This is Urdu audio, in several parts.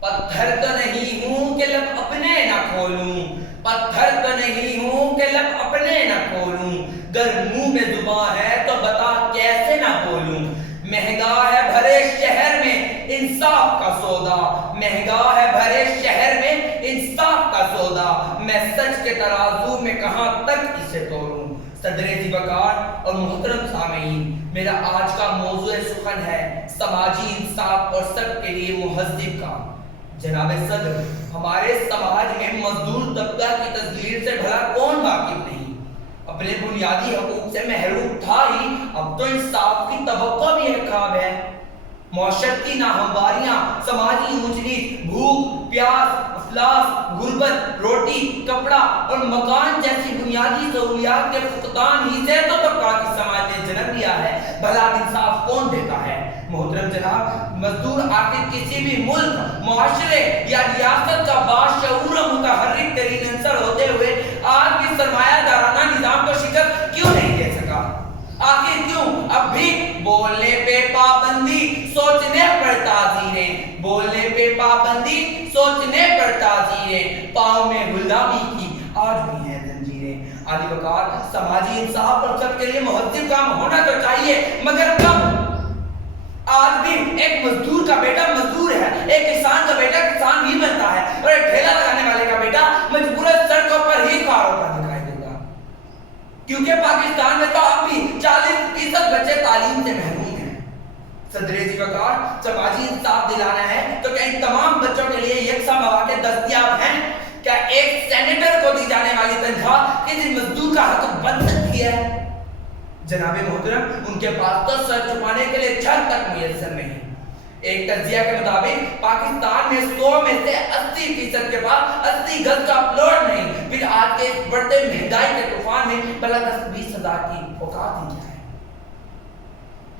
پتھر تو نہیں ہوں کہ لب اپنے نہ کھولوں، پتھر تو نہیں ہوں کہ لب اپنے نہ کھولوں، گر منہ میں زباں ہے تو بتا کیسے نہ بولوں۔ مہنگا ہے بھرے شہر میں انصاف کا سودا، مہنگا ہے بھرے شہر میں انصاف کا سودا، میں سچ کے ترازو میں کہاں تک اسے تولوں۔ صدر ذی وقار اور محترم سامعین، میرا آج کا موضوع سخن ہے سماجی انصاف اور سب کے لیے مہذب کام۔ جناب صدر، ہمارے سماج میں مزدور طبقہ کی تذلیل سے بھلا کون واقف نہیں؟ اپنے بنیادی حقوق سے محروم تھا ہی، اب تو انصاف کی توقع بھی ایک خواب ہے۔ معاشرتی ناہمواریاں، سماجی اونچ نیچ، بھوک پیاس، افلاس، غربت، روٹی کپڑا اور مکان جیسی بنیادی سہولیات کے فقدان ہی سے تو طبقہ کی سماج نے جنم لیا ہے، بھلا انصاف کون دیتا ہے؟ محترم جناب، مزدور آخر کسی بھی ملک، معاشرے یا ریاست کا باشعور و متحرک ترین عنصر ہوتے ہوئے آج بھی سرمایہ دارانہ نظام کو شکست کیوں نہیں دے سکا؟ آخر کیوں اب بھی بولنے پہ پابندی، سوچنے پر تعزیریں، بولنے پہ پابندی، سوچنے پر تعزیریں، پاؤں میں غلامی کی آج بھی ہیں زنجیریں۔ عالی وقار، سماجی انصاف اور سب کے لیے مہذب کام ہونا تو چاہیے، مگر کب؟ آج بھی ایک مزدور کا بیٹا مزدور ہے، ایک کسان کا بیٹا کسان بھی بنتا ہے، اور ایک ٹھیلا لگانے والے کا بیٹا مجبوراً سڑکوں پر ہی کھڑا ہوتا دکھائی دے گا، کیونکہ پاکستان میں تو اب بھی 40% بچے تعلیم سے محروم ہیں۔ صدر ذی وقار، سماجی انصاف دلانا ہے تو کیا ان تمام بچوں کے لیے یکساں مواقع دستیاب ہیں؟ کیا ایک سینیٹر کو دی جانے والی تنخواہ کسی مزدور کا حق بن سکتی ہے؟ جناب محترم، ان کے پاس تو سر چھپانے کے لیے چھت تک میسر نہیں۔ ایک تجزیہ کے مطابق پاکستان میں 100 میں سے 80% کے پاس 80 گز کا پلاٹ نہیں، پھر آج کے اس بڑھتے مہنگائی کے طوفان میں بلا 10-20 ہزار کی اوقات ہی کیا ہے؟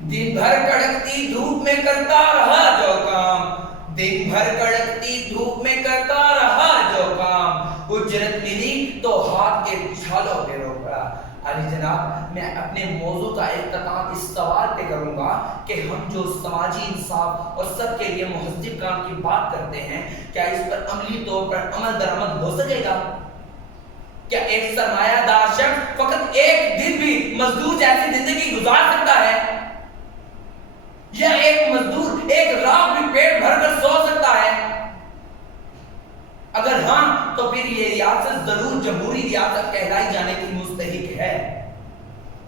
دن بھر کڑکتی دھوپ میں کرتا رہا جو کام، دن بھر کڑکتی دھوپ میں کرتا رہا جو کام، اجرت ملی تو ہاتھ کے چھالوں پہ رو پڑا۔ علی جناب، میں اپنے موضوع کا اختتام اس سوال پہ کروں گا کہ ہم جو سماجی انصاف اور سب کے لیے مہذب کام کی بات کرتے ہیں، کیا اس پر عملی طور پر عمل درآمد ہو سکے گا؟ کیا ایک سرمایہ دار شخص فقط ایک دن بھی مزدور جیسی زندگی گزار سکتا ہے؟ یا ایک مزدور ایک رات بھی پیٹ بھر کر سو سکتا ہے؟ اگر ہاں تو پھر یہ ریاست ضرور جمہوری ریاست کہلائی جانے کی مستحق ہے۔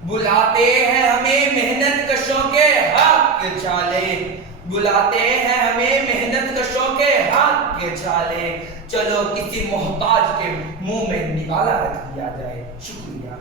بلاتے ہیں ہمیں محنت کشوں کے حق کے چھالے، بلاتے ہیں ہمیں محنت کشوں کے حق کے چھالے، چلو کسی محتاج کے منہ میں نوالا رکھ دیا جائے۔ شکریہ۔